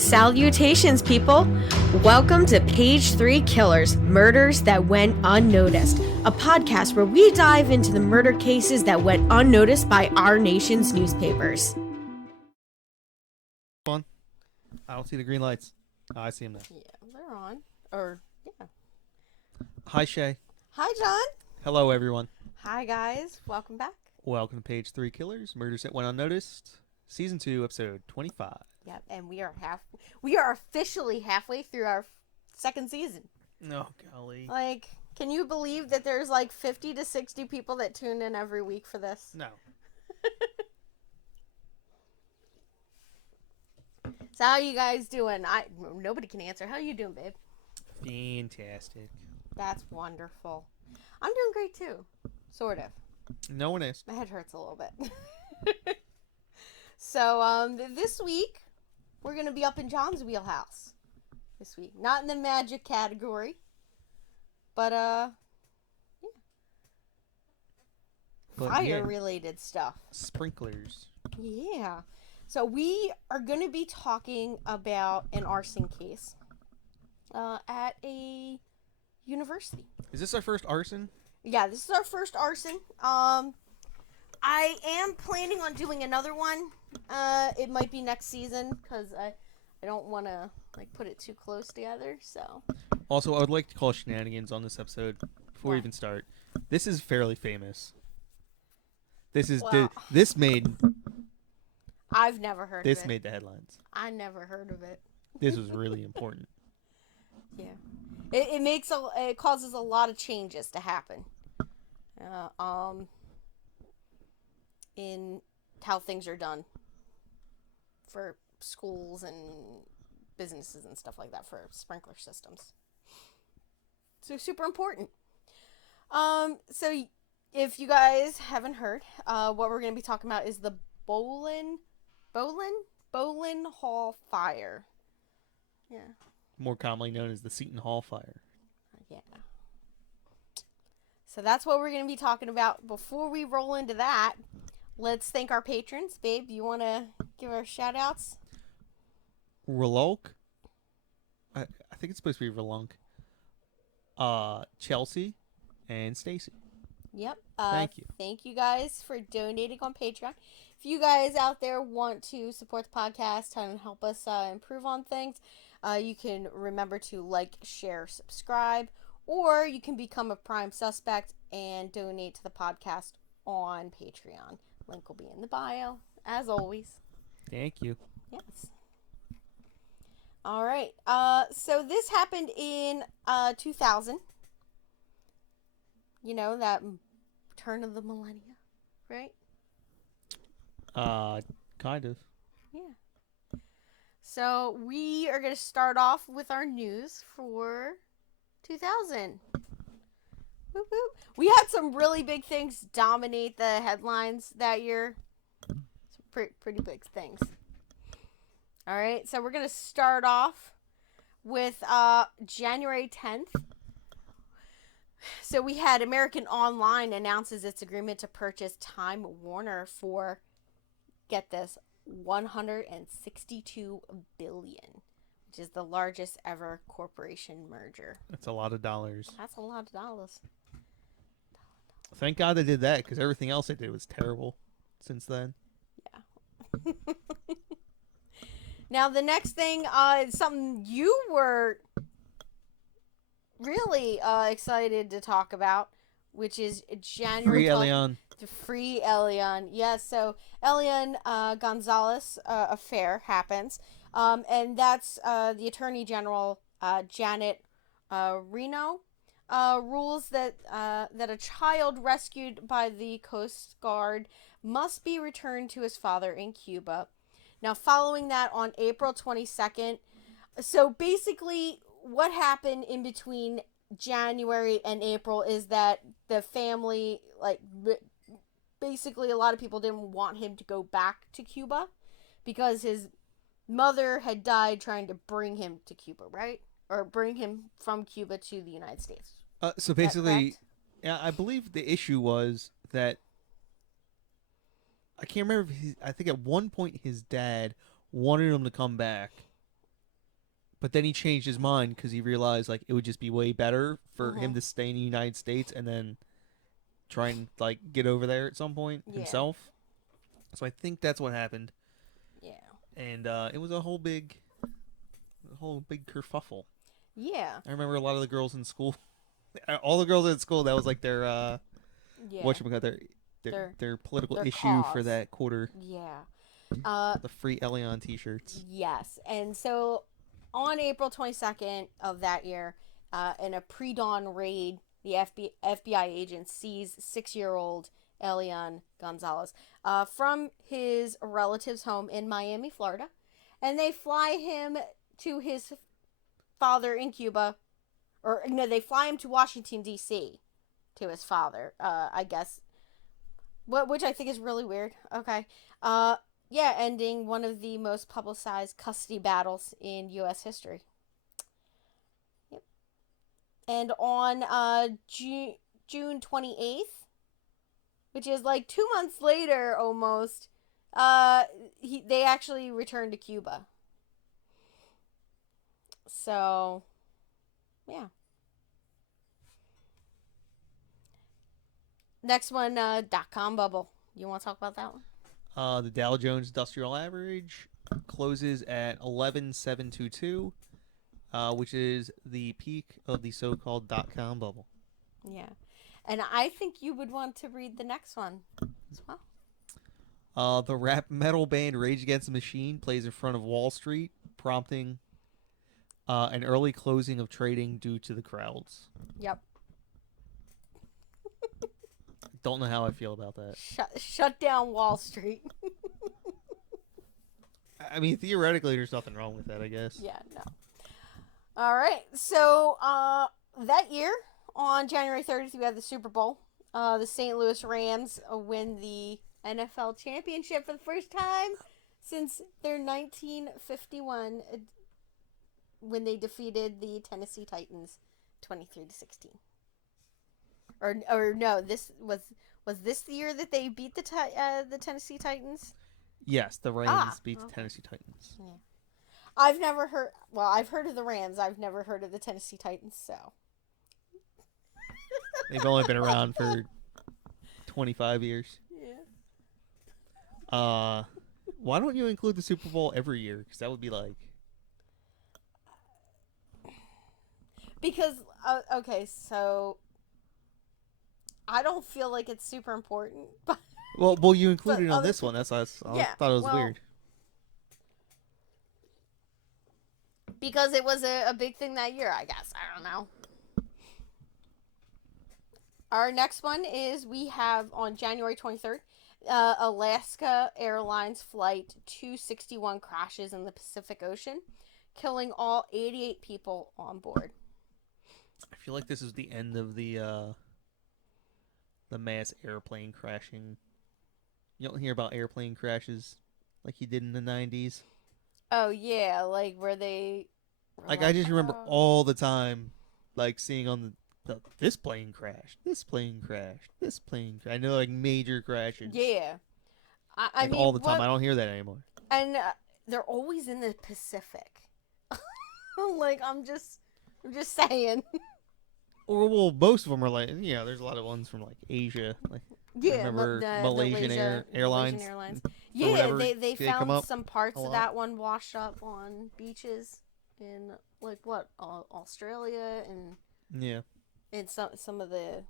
Salutations, people! Welcome to Page 3 Killers, Murders That Went Unnoticed, a podcast where we dive into the murder cases that went unnoticed by our nation's newspapers. On. I don't see the green lights. Oh, I see them now. Yeah, they're on. Yeah. Hi, Shay. Hi, John. Hello, everyone. Hi, guys. Welcome back. Welcome to Page 3 Killers, Murders That Went Unnoticed, Season 2, Episode 25. Yep, and we are officially halfway through our second season. Oh, golly. Like, can you believe that there's like 50 to 60 people that tune in every week for this? No. So how you guys doing? Nobody can answer. How you doing, babe? Fantastic. That's wonderful. I'm doing great too. Sort of. No one is. My head hurts a little bit. So, this week, we're going to be up in John's wheelhouse this week. Not in the magic category, but, yeah. Fire-related stuff. Sprinklers. Yeah. So, we are going to be talking about an arson case at a university. Is this our first arson? Yeah, this is our first arson. I am planning on doing another one. It might be next season because I don't want to like put it too close together. So. Also, I would like to call shenanigans on this episode before we even start. This is fairly famous. This is this made. I've never heard of it. This made the headlines. I never heard of it. This was really important. Yeah, it causes a lot of changes to happen. In how things are done for schools and businesses and stuff like that for sprinkler systems. So super important. So if you guys haven't heard, what we're going to be talking about is the Boland Hall fire. Yeah. More commonly known as the Seton Hall fire. Yeah. So that's what we're going to be talking about. Before we roll into that, let's thank our patrons. Babe, you want to give our shout outs? Ralunk. I think it's supposed to be Ralunk. Chelsea and Stacey. Yep. Thank you. Thank you guys for donating on Patreon. If you guys out there want to support the podcast and help us improve on things, you can remember to like, share, subscribe, or you can become a prime suspect and donate to the podcast on Patreon. Link will be in the bio, as always. Thank you. Yes. All right. So this happened in 2000. You know, that turn of the millennia, right? Kind of. Yeah. So we are going to start off with our news for 2000. Whoop, whoop. We had some really big things dominate the headlines that year. Some pretty big things. All right, so we're going to start off with January 10th. So we had American Online announces its agreement to purchase Time Warner for, get this, $162 billion, which is the largest ever corporation merger. That's a lot of dollars. That's a lot of dollars. Thank God they did that, because everything else they did was terrible since then. Yeah. Now, the next thing is something you were really excited to talk about, which is January 12th. Free Elian. Yes, so Elian Gonzalez affair happens. And that's the Attorney General, Janet Reno, rules that a child rescued by the Coast Guard must be returned to his father in Cuba. Now, following that on April 22nd, so basically what happened in between January and April is that the family, like, basically a lot of people didn't want him to go back to Cuba because his mother had died trying to bring him to Cuba, right? Or bring him from Cuba to the United States. So basically, yeah, I believe the issue was that I can't remember if I think at one point his dad wanted him to come back, But then he changed his mind because he realized like it would just be way better for him to stay in the United States and then try and like get over there at some point himself. So I think that's what happened. Yeah. And it was a whole big kerfuffle. Yeah. I remember a lot of the girls in school, all the girls at school. That was like their their political their issue cause. for that quarter. Yeah. The free Elion T-shirts. Yes, and so on April 22nd of that year, in a pre-dawn raid, the FBI agent sees 6-year-old Elion Gonzalez from his relative's home in Miami, Florida, and they fly him to his father in Cuba, or no, they fly him to Washington D.C. to his father, I guess. Which I think is really weird. Okay. Yeah, ending one of the most publicized custody battles in U.S. history. Yep. And on June 28th, which is like 2 months later almost, they actually returned to Cuba. So, yeah. Next one, .com bubble. You want to talk about that one? The Dow Jones Industrial Average closes at 11,722, which is the peak of the so-called .com bubble. Yeah. And I think you would want to read the next one as well. The rap metal band Rage Against the Machine plays in front of Wall Street, prompting an early closing of trading due to the crowds. Yep. Don't know how I feel about that. Shut down Wall Street. I mean, theoretically, there's nothing wrong with that, I guess. Yeah, no. All right. So, that year, on January 30th, we have the Super Bowl. The St. Louis Rams win the NFL championship for the first time since their 1951 when they defeated the Tennessee Titans 23-16. Or no, this was this the year that they beat the Tennessee Titans? Yes, the Rams beat the Tennessee Titans. Yeah. I've never heard. Well, I've heard of the Rams. I've never heard of the Tennessee Titans. So they've only been around for 25 years. Yeah. Why don't you include the Super Bowl every year? Because that would be like. Because okay, so. I don't feel like it's super important, but well, you included it on this one. That's why I thought it was weird. Because it was a big thing that year, I guess. I don't know. Our next one is we have on January 23rd, Alaska Airlines Flight 261 crashes in the Pacific Ocean, killing all 88 people on board. I feel like this is the end of the mass airplane crashing. You don't hear about airplane crashes like you did in the 90s. Oh, yeah, like where they... Like, I just remember all the time, like, seeing on this plane crashed, this plane crashed, this plane crashed. I know, like, major crashes. Yeah. I like, mean, all the time. I don't hear that anymore. And they're always in the Pacific. Like, I'm just saying. Or, well, most of them are like, there's a lot of ones from like Asia. Like, yeah, I remember Malaysian Airlines. Malaysian Airlines. Yeah, they found some parts of lot. that one washed up on beaches in like what Australia and in some of the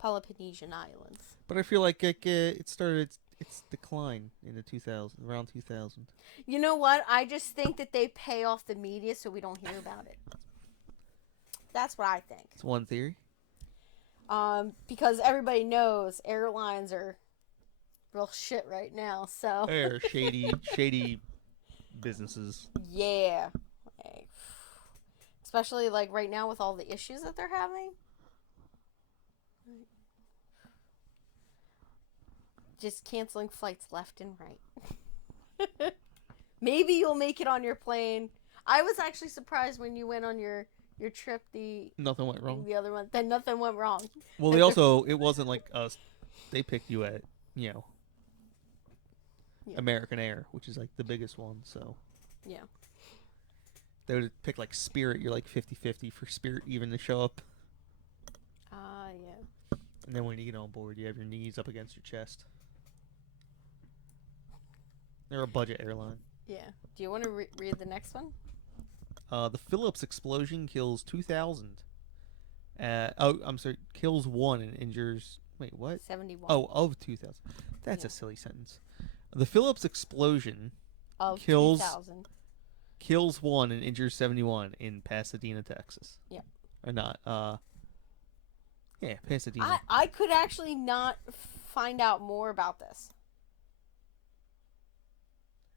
Peloponnesian islands. But I feel like it started its decline in the 2000, around 2000. You know what? I just think that they pay off the media so we don't hear about it. That's what I think. It's one theory. Because everybody knows airlines are real shit right now, so. They're shady businesses. Yeah. Like, especially like right now with all the issues that they're having. Just canceling flights left and right. Maybe you'll make it on your plane. I was actually surprised when you went on your trip, nothing went wrong. The other one, then nothing went wrong. Well, it wasn't like us. They picked you at, American Air, which is like the biggest one. So yeah. They would pick like Spirit. You're like 50-50 for Spirit even to show up. Yeah. And then when you get on board, you have your knees up against your chest. They're a budget airline. Yeah. Do you want to read the next one? The Phillips explosion kills 2,000. I'm sorry. Kills 1 and injures... Wait, what? 71. Oh, of 2,000. That's a silly sentence. The Phillips explosion of kills 2,000. Kills 1 and injures 71 in Pasadena, Texas. Yeah. Or not. Yeah, Pasadena. I could actually not find out more about this.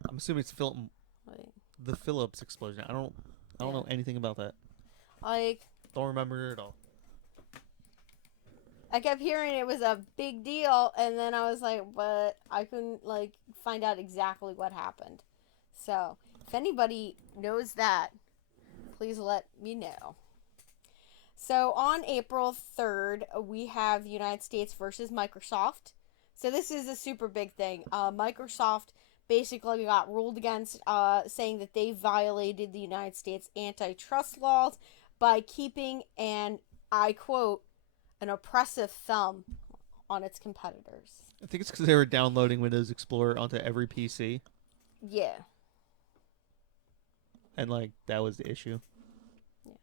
I'm assuming it's the Phillips explosion. I don't know anything about that. Like, don't remember it at all. I kept hearing it was a big deal, and then I was like, but I couldn't like find out exactly what happened. So, if anybody knows that, please let me know. So, on April 3rd, we have the United States versus Microsoft. So, this is a super big thing. Microsoft basically got ruled against, saying that they violated the United States antitrust laws by keeping an, I quote, an oppressive thumb on its competitors. I think it's because they were downloading Windows Explorer onto every PC. Yeah. And, like, that was the issue. Yeah.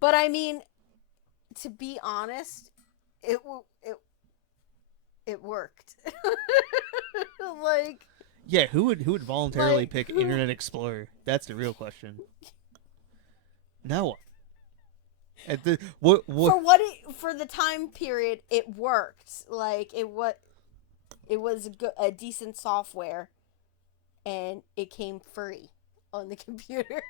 But, I mean, to be honest, it worked. Like... Yeah, who would voluntarily pick Internet Explorer? That's the real question. No one. For the time period, it worked. Like it was a decent software, and it came free on the computer.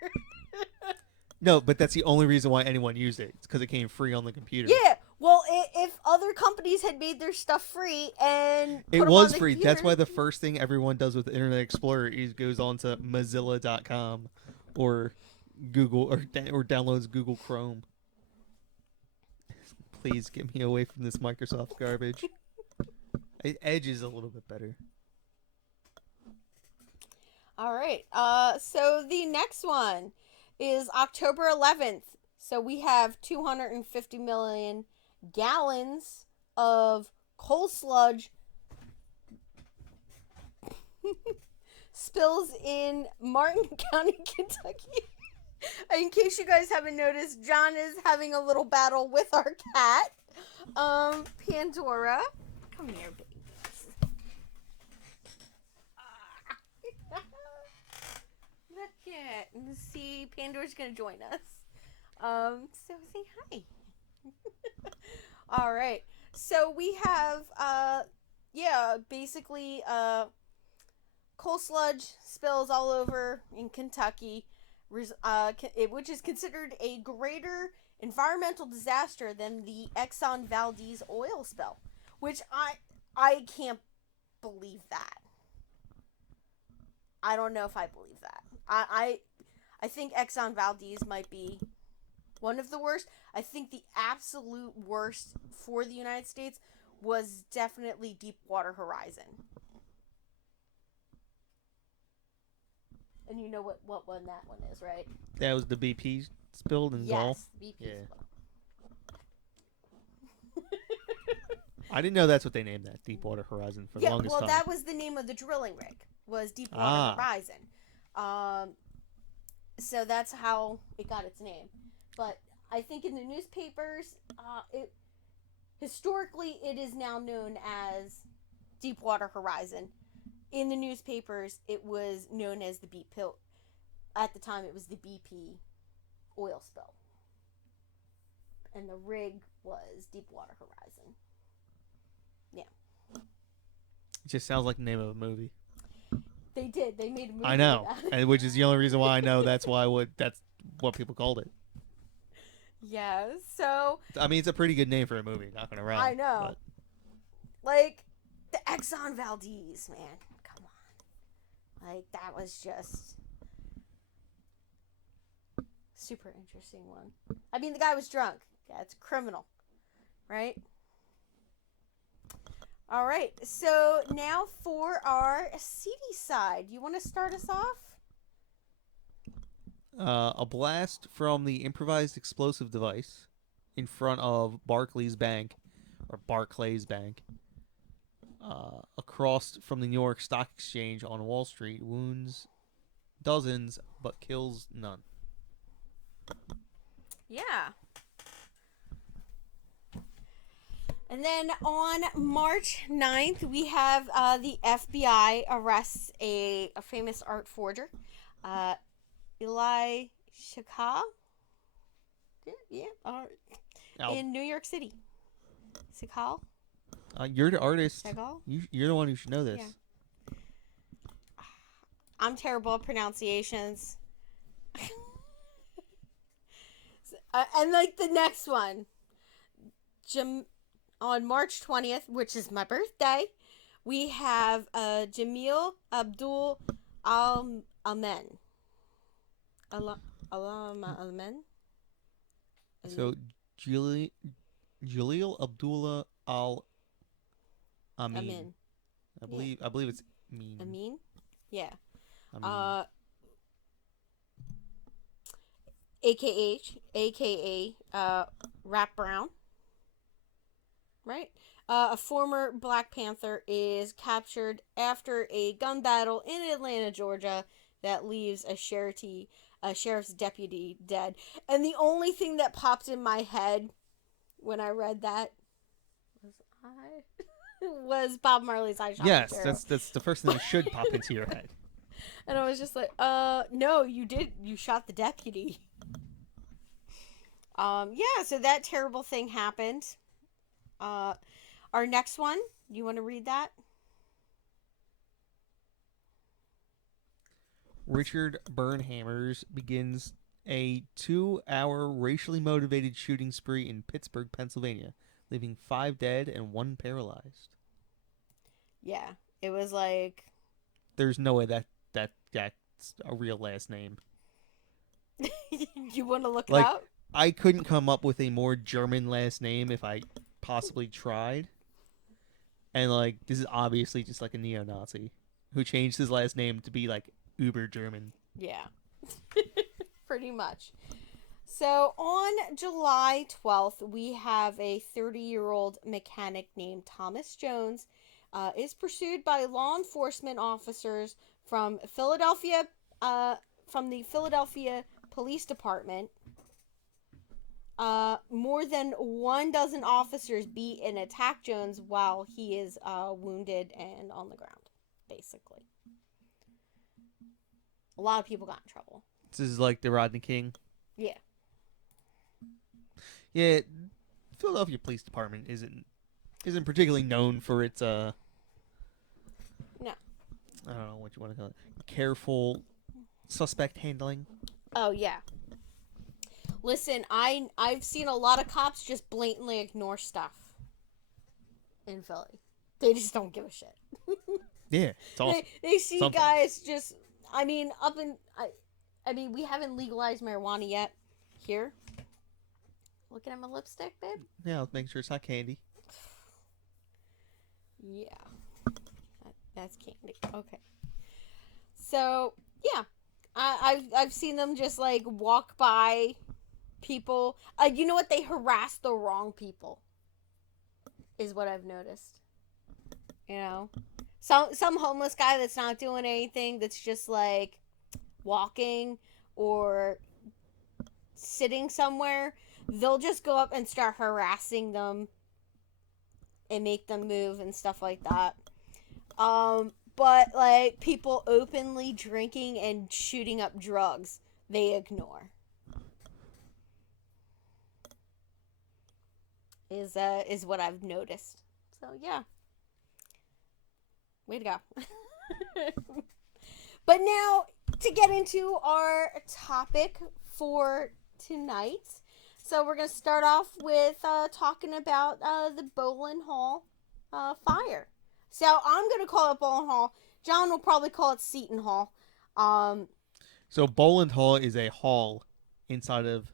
No, but that's the only reason why anyone used it. It's because it came free on the computer. Yeah. Well, if other companies had made their stuff free and it was free. Computer, that's why the first thing everyone does with Internet Explorer is goes on to Mozilla.com or Google or downloads Google Chrome. Please get me away from this Microsoft garbage. Edge is a little bit better. All right. So the next one is October 11th. So we have 250 million gallons of coal sludge spills in Martin County, Kentucky. In case you guys haven't noticed, John is having a little battle with our cat, Pandora. Come here, baby. Look at, see, Pandora's gonna join us. So say hi. All right. So we have, basically, coal sludge spills all over in Kentucky, which is considered a greater environmental disaster than the Exxon Valdez oil spill, which I can't believe that. I don't know if I believe that. I think Exxon Valdez might be one of the worst. I think the absolute worst for the United States was definitely Deepwater Horizon. And you know what one that one is, right? That was the BP spilled in Gulf? Yes, BP spill. I didn't know that's what they named that, Deepwater Horizon, for the longest time. Yeah, well, that was the name of the drilling rig, was Deepwater Horizon. So that's how it got its name. But I think in the newspapers, historically, it is now known as Deepwater Horizon. In the newspapers, it was known as the BP. At the time, it was the BP oil spill. And the rig was Deepwater Horizon. Yeah. It just sounds like the name of a movie. They did. They made a movie. I know, and which is the only reason why I know that's what people called it. Yeah. So. I mean, it's a pretty good name for a movie. Not gonna lie. I know. But. Like the Exxon Valdez, man. Come on. Like that was just super interesting one. I mean, the guy was drunk. Yeah, it's a criminal, right? All right, so now for our seedy side. You want to start us off? A blast from the improvised explosive device in front of Barclays Bank, across from the New York Stock Exchange on Wall Street, wounds dozens but kills none. Yeah. And then on March 9th, we have the FBI arrests a famous art forger, Eli Shakal. In New York City. Shakal? You're the artist. Shakal? You're the one who should know this. Yeah. I'm terrible at pronunciations. And like the next one. On March 20th, which is my birthday, we have Jamil Abdul Amen. Amen? So, Jalil Abdullah Al Amin. I believe it's Amin. Amin? Yeah. Amin. AKA Rap Brown. Right? A former Black Panther is captured after a gun battle in Atlanta, Georgia, that leaves a sheriff's deputy dead. And the only thing that popped in my head when I read that was Bob Marley's "I Shot Yes, the Sheriff." that's the first thing that should pop into your head. And I was just like, no, you did. You shot the deputy. Yeah, so that terrible thing happened. Our next one, you want to read that? Richard Burnhammers begins a 2-hour racially motivated shooting spree in Pittsburgh, Pennsylvania, leaving 5 dead and 1 paralyzed. Yeah, it was like... There's no way that's a real last name. You want to look it like, up? I couldn't come up with a more German last name if I possibly tried. And, like, this is obviously just, like, a neo-Nazi who changed his last name to be, like, uber German. Yeah. Pretty much. So, on July 12th, we have a 30-year-old mechanic named Thomas Jones is pursued by law enforcement officers from the Philadelphia Police Department. More than 12 officers beat and attack Jones while he is wounded and on the ground, basically. A lot of people got in trouble. This is like the Rodney King. Yeah. Yeah, Philadelphia Police Department isn't particularly known for its No. I don't know what you want to call it. Careful suspect handling. Oh yeah. Listen, I've seen a lot of cops just blatantly ignore stuff in Philly. They just don't give a shit. Yeah, it's awesome. They see Sometimes. guys just. I mean, we haven't legalized marijuana yet here. Looking at my lipstick, babe. Yeah, I'll make sure it's not candy. Yeah, that's candy. Okay. So yeah, I've seen them just like walk by people. You know what? They harass the wrong people. Is what I've noticed. You know, some homeless guy that's not doing anything, that's just like walking or sitting somewhere, they'll just go up and start harassing them and make them move and stuff like that. But like people openly drinking and shooting up drugs, they ignore. Is what I've noticed. So yeah. Way to go. But now, to get into our topic for tonight. So we're going to start off with talking about the Boland Hall fire. So I'm going to call it Boland Hall. John will probably call it Seton Hall. So Boland Hall is a hall inside of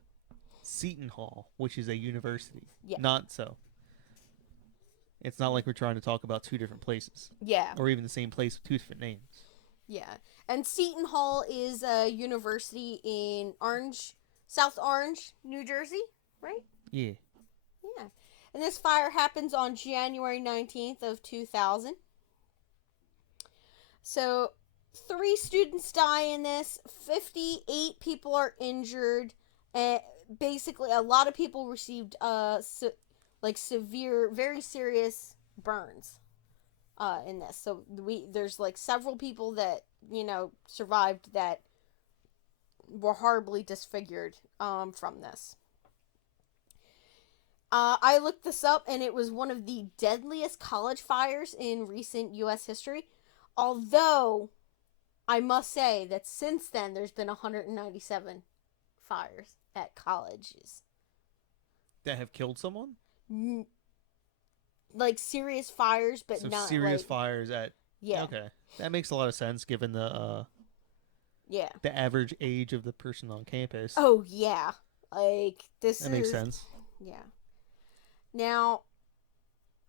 Seton Hall, which is a university. Yeah. Not so. It's not like we're trying to talk about two different places. Yeah. Or even the same place with two different names. Yeah. And Seton Hall is a university in South Orange, New Jersey, right? Yeah. Yeah. And this fire happens on January 19th of 2000. So 3 students die in this, 58 people are injured, and basically a lot of people received severe, very serious burns in this. So there's like several people that, survived that were horribly disfigured from this. I looked this up, and it was one of the deadliest college fires in recent U.S. history. Although, I must say that since then, there's been 197 fires at colleges. That have killed someone? Like serious fires, but not serious fires at... Yeah. Okay. That makes a lot of sense given the average age of the person on campus. Oh, yeah. Like, that makes sense. Yeah. Now,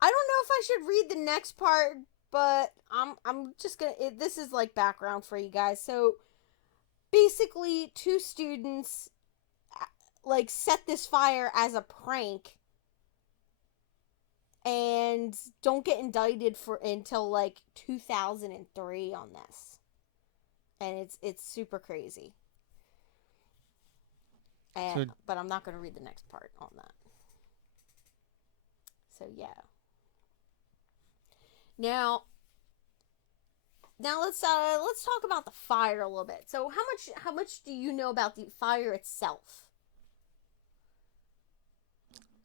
I don't know if I should read the next part, but I'm just gonna... this is, like, background for you guys. So, basically, 2 students, like, set this fire as a prank and don't get indicted until, like, 2003 on this. And it's super crazy. But I'm not going to read the next part on that. So, yeah. Now let's talk about the fire a little bit. So how much do you know about the fire itself?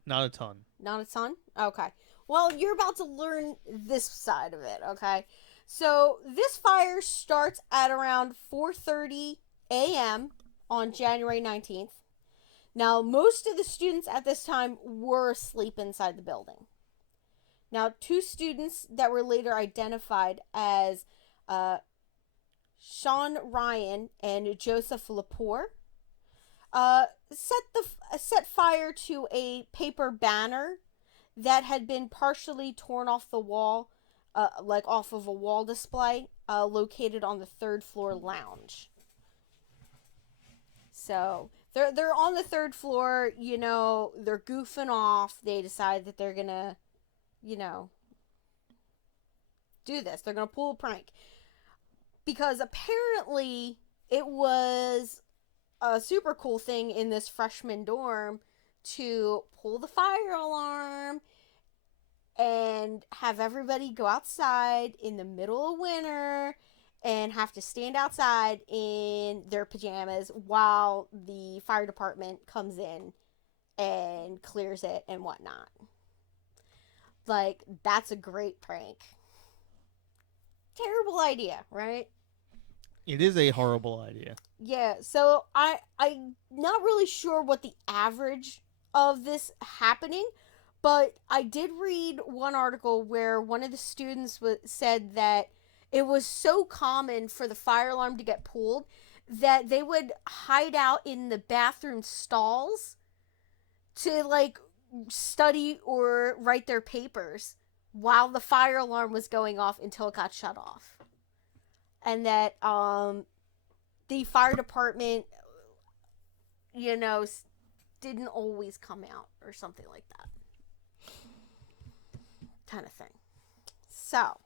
Not a ton. Not a ton? Okay. Well, you're about to learn this side of it, okay? So, this fire starts at around 4:30 a.m. on January 19th. Now, most of the students at this time were asleep inside the building. Now, 2 students that were later identified as Sean Ryan and Joseph Lepore set fire to a paper banner that had been partially torn off the wall, like off of a wall display located on the 3rd floor lounge. So they're on the 3rd floor, they're goofing off. They decide that they're gonna, do this. They're gonna pull a prank. Because apparently it was a super cool thing in this freshman dorm to pull the fire alarm and have everybody go outside in the middle of winter and have to stand outside in their pajamas while the fire department comes in and clears it and whatnot. Like, that's a great prank. Terrible idea, right? It is a horrible idea. Yeah, so I'm not really sure what the average of this happening, but I did read one article where one of the students said that it was so common for the fire alarm to get pulled that they would hide out in the bathroom stalls to, like, study or write their papers while the fire alarm was going off until it got shut off. And that the fire department, didn't always come out or something like that. Kind of thing. So,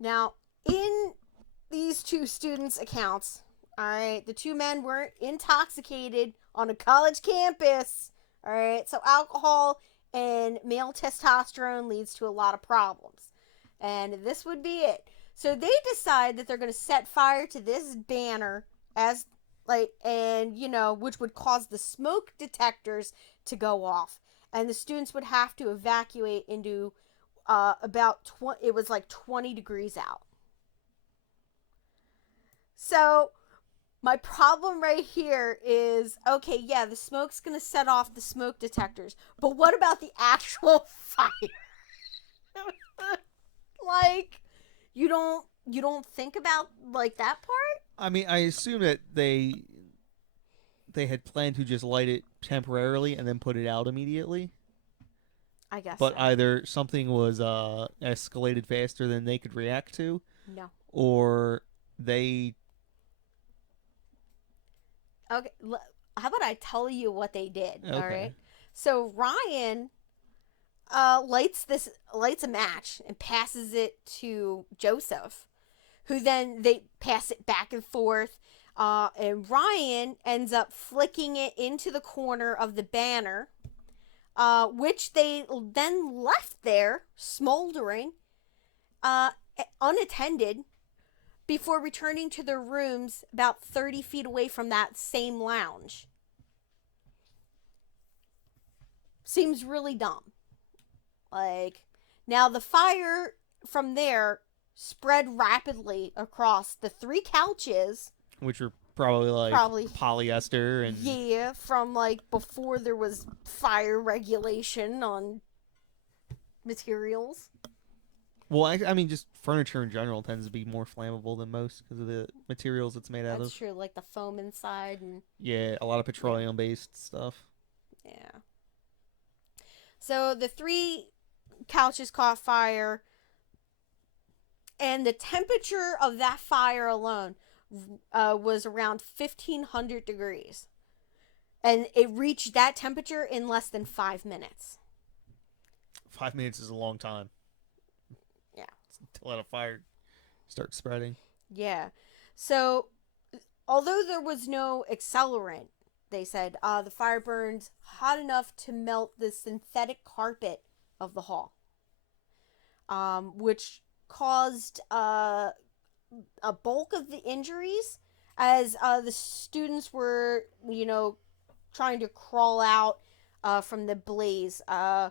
now, in these 2 students' accounts, alright, the 2 men weren't intoxicated on a college campus. Alright, so alcohol and male testosterone leads to a lot of problems. And this would be it. So they decide that they're going to set fire to this banner which would cause the smoke detectors to go off. And the students would have to evacuate into it was like 20 degrees out. So my problem right here is, okay, yeah, the smoke's going to set off the smoke detectors. But what about the actual fire? Like... You don't think about, like, that part? I mean, I assume that they had planned to just light it temporarily and then put it out immediately. I guess But so. either something was escalated faster than they could react to. No. Or they... Okay, how about I tell you what they did? Okay. All right. So Ryan lights a match and passes it to Joseph, who then they pass it back and forth. And Ryan ends up flicking it into the corner of the banner, which they then left there smoldering, unattended, before returning to their rooms about 30 feet away from that same lounge. Seems really dumb. Like, now the fire from there spread rapidly across the 3 couches, which were probably polyester and... Yeah, from like before there was fire regulation on materials. Well, I mean, just furniture in general tends to be more flammable than most because of the materials it's made out of. That's true, like the foam inside and... Yeah, a lot of petroleum-based stuff. Yeah. So the 3 couches caught fire, and the temperature of that fire alone was around 1,500 degrees. And it reached that temperature in less than 5 minutes. 5 minutes is a long time. Yeah. To let a fire start spreading. Yeah. So, although there was no accelerant, they said, the fire burned hot enough to melt the synthetic carpet of the hall, which caused a bulk of the injuries as the students were, trying to crawl out from the blaze on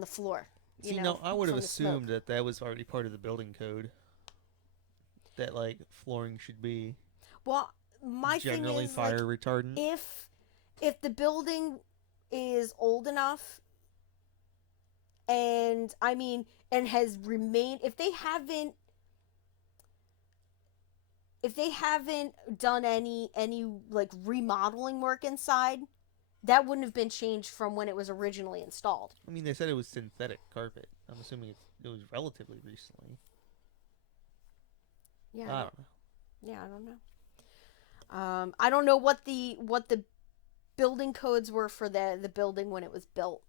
the floor. See, no, I would have assumed that was already part of the building code. That, like, flooring should be... Well, my generally thing is, fire retardant. If the building is old enough, and has remained, if they haven't done any like remodeling work inside, that wouldn't have been changed from when it was originally installed. I mean, they said it was synthetic carpet. I'm assuming it was relatively recently. Yeah, I don't know. Yeah, I don't know. I don't know what the building codes were for the building when it was built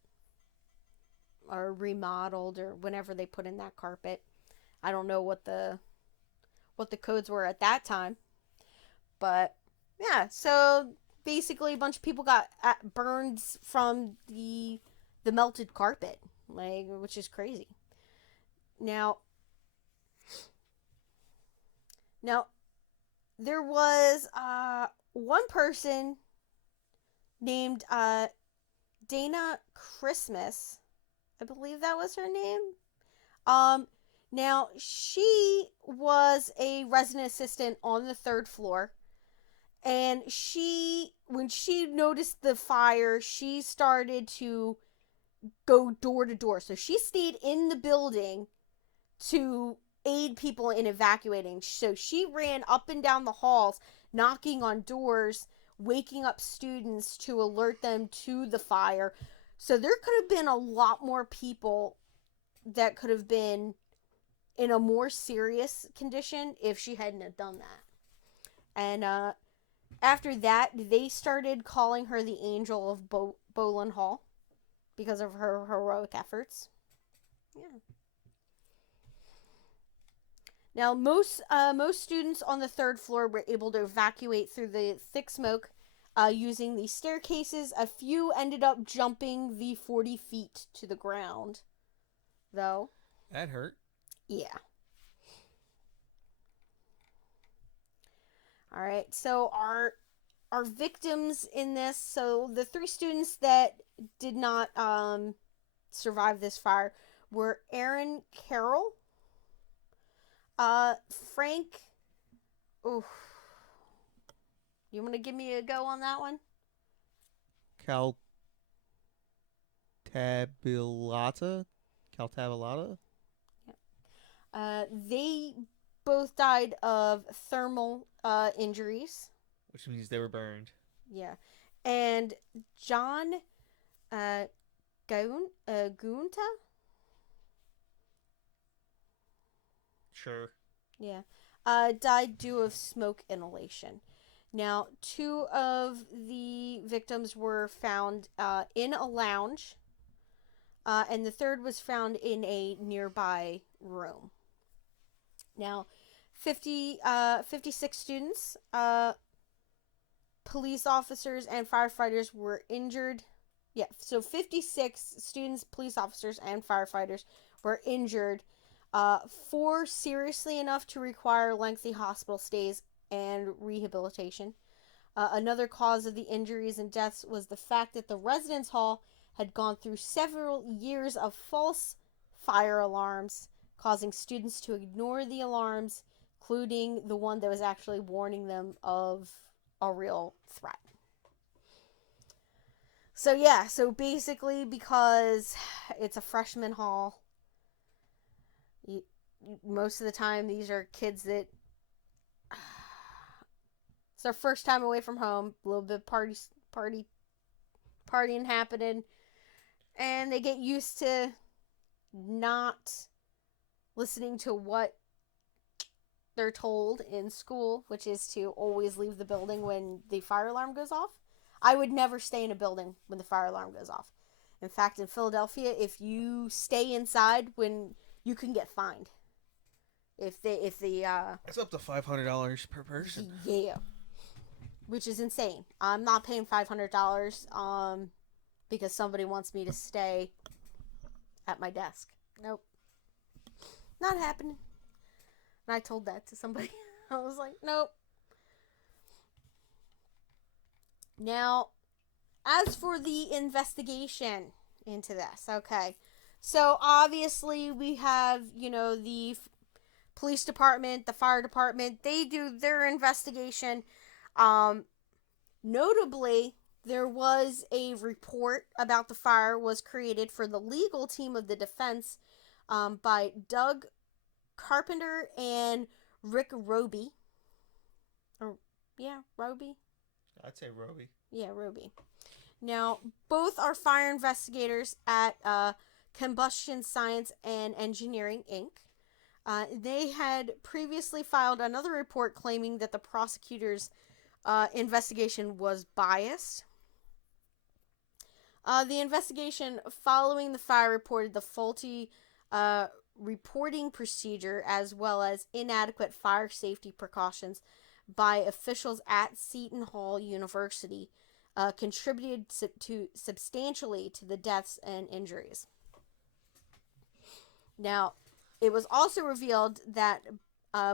or remodeled or whenever they put in that carpet. I don't know what the codes were at that time. But yeah, so basically a bunch of people got burns from the melted carpet, like, which is crazy. Now there was one person named Dana Christmas. I believe that was her name. Now she was a resident assistant on the 3rd floor, and when she noticed the fire, she started to go door to door. So she stayed in the building to aid people in evacuating. So she ran up and down the halls, knocking on doors, waking up students to alert them to the fire. So there could have been a lot more people that could have been in a more serious condition if she hadn't have done that. And after that, they started calling her the Angel of Boland Hall because of her heroic efforts. Yeah. Now, most students on the 3rd floor were able to evacuate through the thick smoke using the staircases. A few ended up jumping the 40 feet to the ground, though. That hurt. Yeah. All right. So our victims in this. So the 3 students that did not survive this fire were Aaron Carroll, Frank. Oh, you want to give me a go on that one? Caltabillata. Yeah. They both died of thermal injuries, which means they were burned. Yeah, and John Gunta. Sure. Yeah. died due of smoke inhalation. Now, 2 of the victims were found in a lounge, and the third was found in a nearby room. Now, 56 students, police officers, and firefighters were injured. Yeah, so 56 students, police officers, and firefighters were injured. 4 seriously enough to require lengthy hospital stays and rehabilitation. Another cause of the injuries and deaths was the fact that the residence hall had gone through several years of false fire alarms, causing students to ignore the alarms, including the one that was actually warning them of a real threat. So basically, because it's a freshman hall, most of the time these are kids that it's their first time away from home, a little bit of partying happening, and they get used to not listening to what they're told in school, which is to always leave the building when the fire alarm goes off. I would never stay in a building when the fire alarm goes off. In fact, in Philadelphia, if you stay inside, when you can get fined. If the it's up to $500 per person. Yeah, which is insane. I'm not paying $500 because somebody wants me to stay at my desk. Nope, not happening. And I told that to somebody. I was like, nope. Now, as for the investigation into this, okay. So, obviously, we have, the police department, the fire department. They do their investigation. Notably, there was a report about the fire was created for the legal team of the defense by Doug Carpenter and Rick Roby. Roby? I'd say Roby. Yeah, Roby. Now, both are fire investigators at Combustion Science and Engineering, Inc. They had previously filed another report claiming that the prosecutor's investigation was biased. The investigation following the fire reported the faulty reporting procedure as well as inadequate fire safety precautions by officials at Seton Hall University contributed substantially to the deaths and injuries. Now, it was also revealed that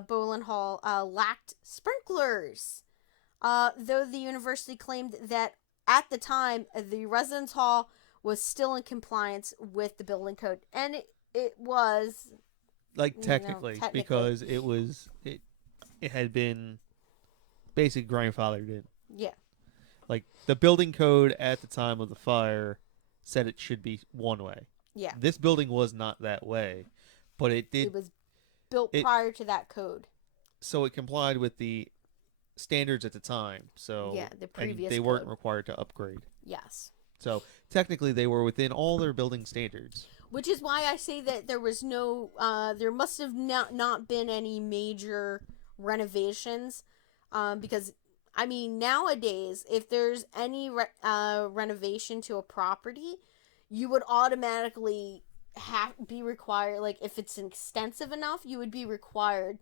Boland Hall lacked sprinklers, though the university claimed that at the time the residence hall was still in compliance with the building code, and it was technically, because it had been basically grandfathered in. Yeah. Like, the building code at the time of the fire said it should be one way. Yeah. This building was not that way, but it did. It was built prior to that code. So it complied with the standards at the time. So yeah, the previous they weren't required to upgrade. Yes. So technically they were within all their building standards. Which is why I say that there was no, there must have not been any major renovations, because, I mean, nowadays, if there's any renovation to a property, you would automatically be required, like, if it's extensive enough, you would be required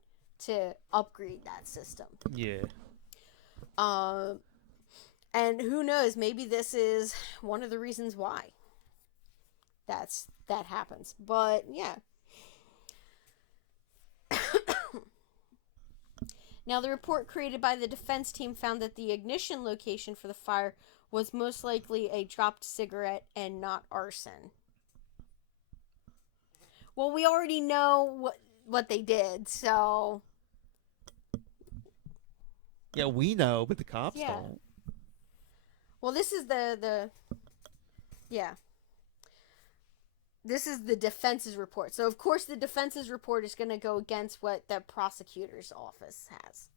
to upgrade that system. Yeah. And who knows, maybe this is one of the reasons why that happens. But yeah. Now, the report created by the defense team found that the ignition location for the fire was most likely a dropped cigarette and not arson. Well, we already know what they did, so... Yeah, we know, but the cops don't. Well, this is This is the defense's report. So, of course, the defense's report is going to go against what the prosecutor's office has,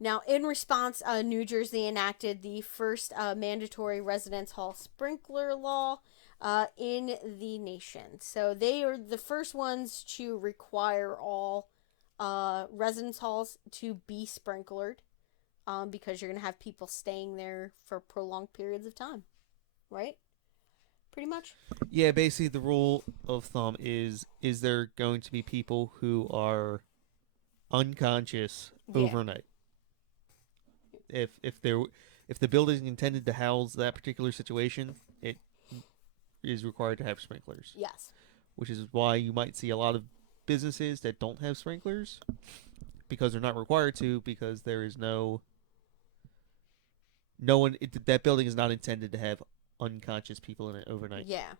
Now, in response, New Jersey enacted the first mandatory residence hall sprinkler law, in the nation. So they are the first ones to require all residence halls to be sprinklered, because you're going to have people staying there for prolonged periods of time, right? Pretty much. Yeah, basically the rule of thumb is there going to be people who are unconscious overnight? If the building is intended to house that particular situation, it is required to have sprinklers. Yes. Which is why you might see a lot of businesses that don't have sprinklers, because they're not required to, because there is no one. That building is not intended to have unconscious people in it overnight. Yeah.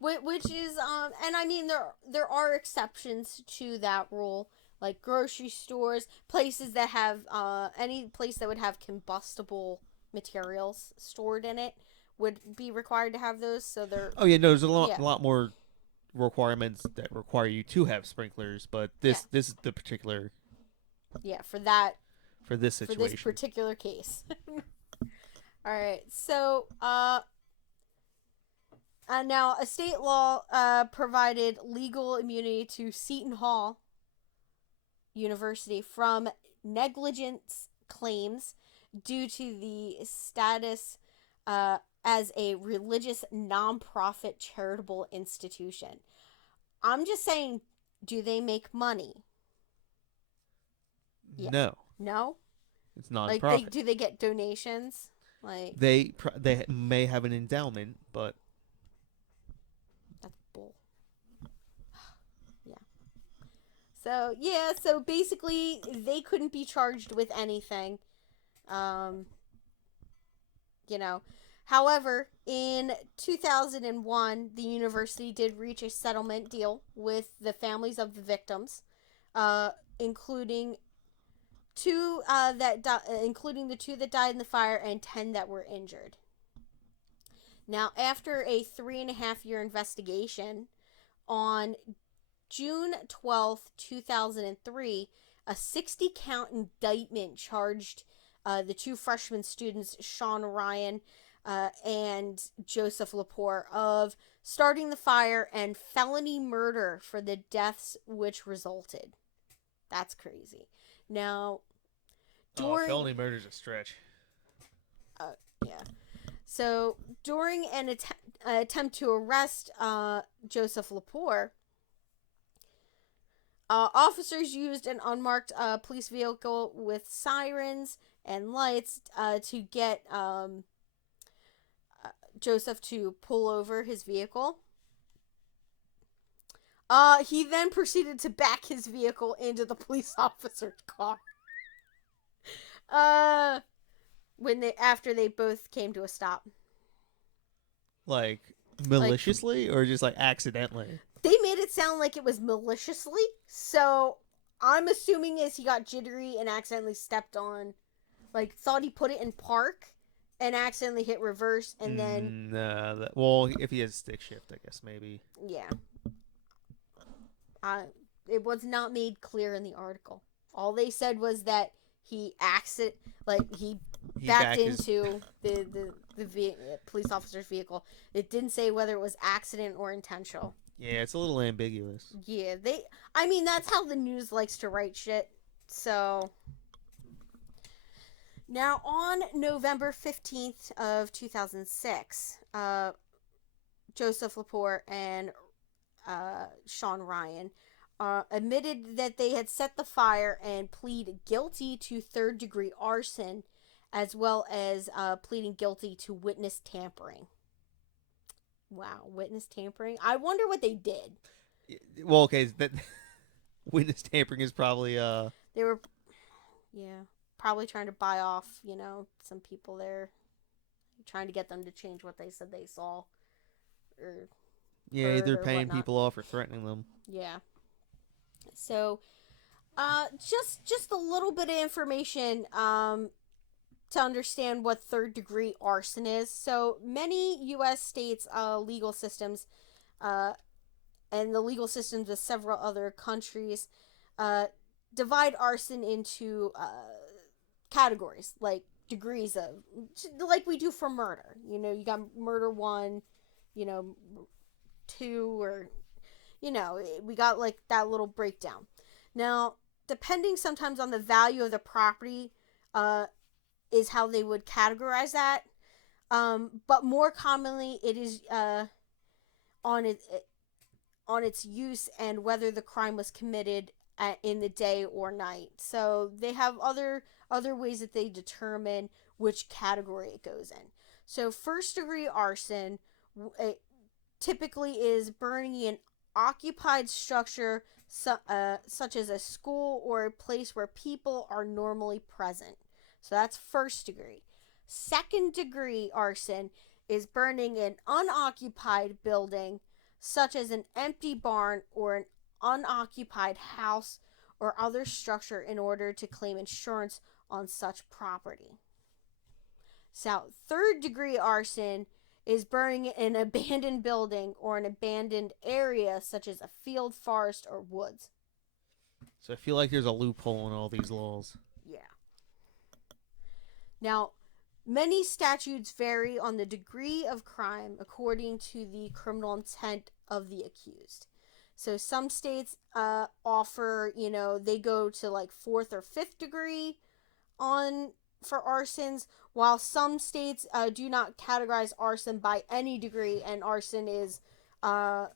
Which is and I mean there are exceptions to that rule, like grocery stores, places that have any place that would have combustible materials stored in it would be required to have those. So they're Oh yeah, no, there's a lot more requirements that require you to have sprinklers, but this is the particular for this situation, for this particular case. All right, so now a state law provided legal immunity to Seton Hall University from negligence claims due to the status as a religious nonprofit charitable institution. I'm just saying, do they make money? Yeah. No. It's nonprofit. Like, do they get donations? Like they may have an endowment, but that's bull. So basically they couldn't be charged with anything. However, in 2001, the university did reach a settlement deal with the families of the victims, including including the 2 that died in the fire and 10 that were injured. Now, after a 3.5-year investigation, on June 12th, 2003, a 60-count indictment charged the 2 freshman students, Sean Ryan and Joseph Lepore, of starting the fire and felony murder for the deaths which resulted. That's crazy. Now, felony murder is a stretch. Yeah. So, during an attempt to arrest Joseph Lepore, officers used an unmarked police vehicle with sirens and lights to get Joseph to pull over his vehicle. He then proceeded to back his vehicle into the police officer's car. After they both came to a stop. Like maliciously or just like accidentally? They made it sound like it was maliciously, so I'm assuming as he got jittery and accidentally stepped on, like thought he put it in park and accidentally hit reverse and then... if he has stick shift, I guess maybe. Yeah. It was not made clear in the article. All they said was that he backed into the police officer's vehicle. It didn't say whether it was accident or intentional. Yeah, it's a little ambiguous. Yeah, that's how the news likes to write shit. So, now on November 15th of 2006, Joseph Lepore and Sean Ryan admitted that they had set the fire and plead guilty to third-degree arson, as well as pleading guilty to witness tampering. Wow, witness tampering? I wonder what they did. Well, okay, that witness tampering is probably They were, probably trying to buy off, some people there, trying to get them to change what they said they saw, or either paying people off or threatening them. Yeah. So, just a little bit of information to understand what third-degree arson is. So, many U.S. states' legal systems, and the legal systems of several other countries, divide arson into categories, like degrees of, like we do for murder. You got murder 1, 2 or, we got like that little breakdown. Now, depending sometimes on the value of the property, is how they would categorize that. But more commonly, it is on its use and whether the crime was committed in the day or night. So they have other ways that they determine which category it goes in. So first degree arson typically is burning an occupied structure such as a school or a place where people are normally present. So that's first degree. Second degree arson is burning an unoccupied building such as an empty barn or an unoccupied house or other structure in order to claim insurance on such property. So third degree arson is burning an abandoned building or an abandoned area such as a field, forest, or woods. So I feel like there's a loophole in all these laws. Yeah. Now, many statutes vary on the degree of crime according to the criminal intent of the accused. So some states offer, they go to like 4th or 5th degree for arsons, while some states do not categorize arson by any degree, and arson is, like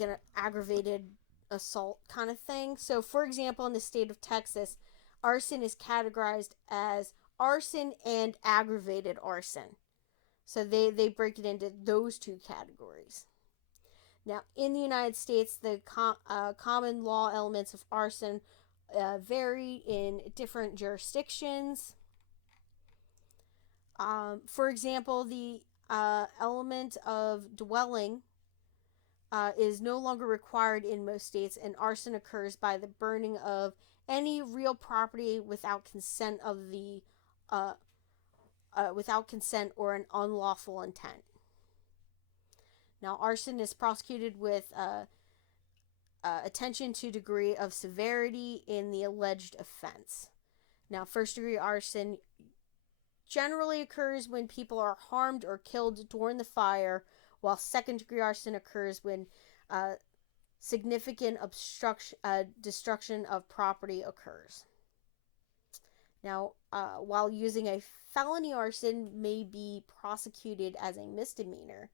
an aggravated assault kind of thing. So, for example, in the state of Texas, arson is categorized as arson and aggravated arson. So they break it into those two categories. Now, in the United States, the common law elements of arson vary in different jurisdictions. For example, the element of dwelling is no longer required in most states, and arson occurs by the burning of any real property without consent or an unlawful intent. Now, arson is prosecuted with attention to degree of severity in the alleged offense. Now, first degree arson generally occurs when people are harmed or killed during the fire, while second degree arson occurs when significant destruction of property occurs. Now, while using a felony arson may be prosecuted as a misdemeanor,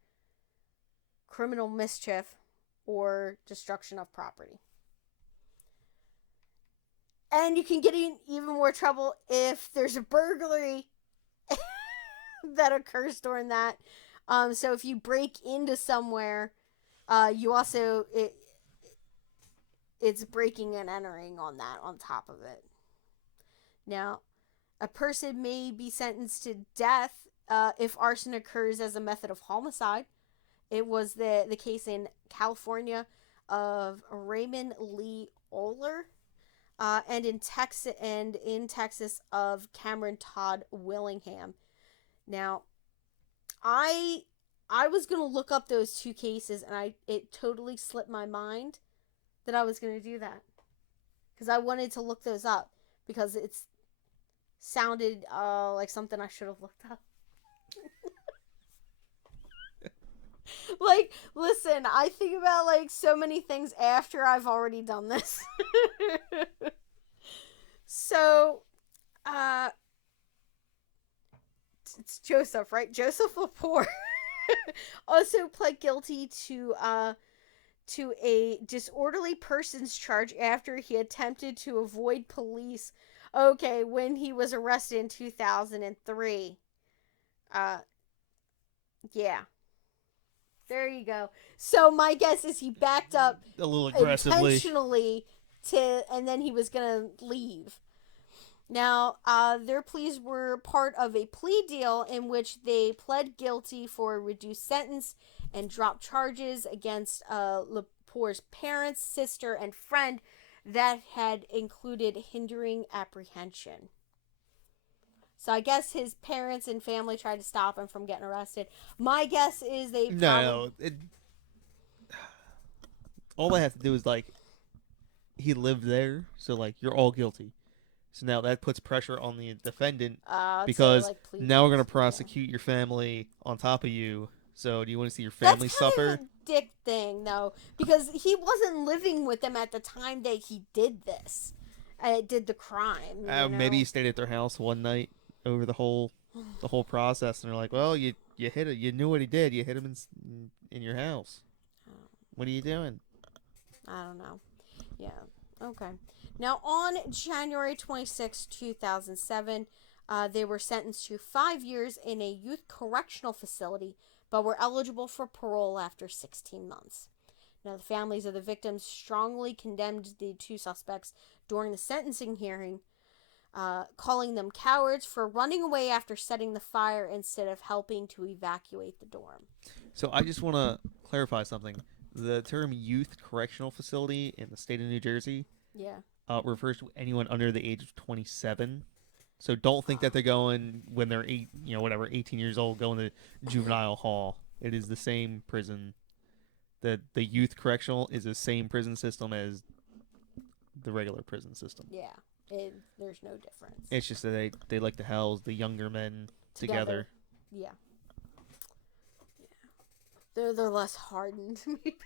criminal mischief, or destruction of property. And you can get in even more trouble if there's a burglary that occurs during that. So if you break into somewhere, you also it's breaking and entering on that on top of it. Now, a person may be sentenced to death if arson occurs as a method of homicide. It was the case in California of Raymond Lee Oller, and in Texas of Cameron Todd Willingham. Now, I was gonna look up those two cases, and it totally slipped my mind that I was gonna do that, because I wanted to look those up because it sounded like something I should have looked up. Like, listen, I think about like so many things after I've already done this. So, it's Joseph, right? Joseph Lepore also pled guilty to a disorderly persons charge after he attempted to avoid police. Okay, when he was arrested in 2003. Yeah. There you go. So my guess is he backed up a little aggressively intentionally and then he was gonna leave. Now, their pleas were part of a plea deal in which they pled guilty for a reduced sentence and dropped charges against Lepore's parents, sister, and friend that had included hindering apprehension. So I guess his parents and family tried to stop him from getting arrested. My guess is they all I have to do is, like, he lived there, so, like, you're all guilty. So now that puts pressure on the defendant So, because like, please, now we're going to yeah. prosecute your family on top of you. So do you want to see your family That's kind suffer? of a dick thing, though, because he wasn't living with them at the time that he did this. Did the crime. You know? Maybe he stayed at their house one night over the whole process, and they're like, "Well, you hit it. You knew what he did. You hit him in your house. What are you doing?" I don't know. Yeah. Okay. Now, on January 26, 2007, they were sentenced to 5 years in a youth correctional facility, but were eligible for parole after 16 months. Now, the families of the victims strongly condemned the two suspects during the sentencing hearing, calling them cowards for running away after setting the fire instead of helping to evacuate the dorm. So I just want to clarify something. The term youth correctional facility in the state of New Jersey refers to anyone under the age of 27. So don't think that they're going when they're 18 years old, going to juvenile hall. It is the same prison. The youth correctional is the same prison system as the regular prison system. Yeah, there's no difference. It's just that they like to house the younger men together. Yeah. They're less hardened, maybe.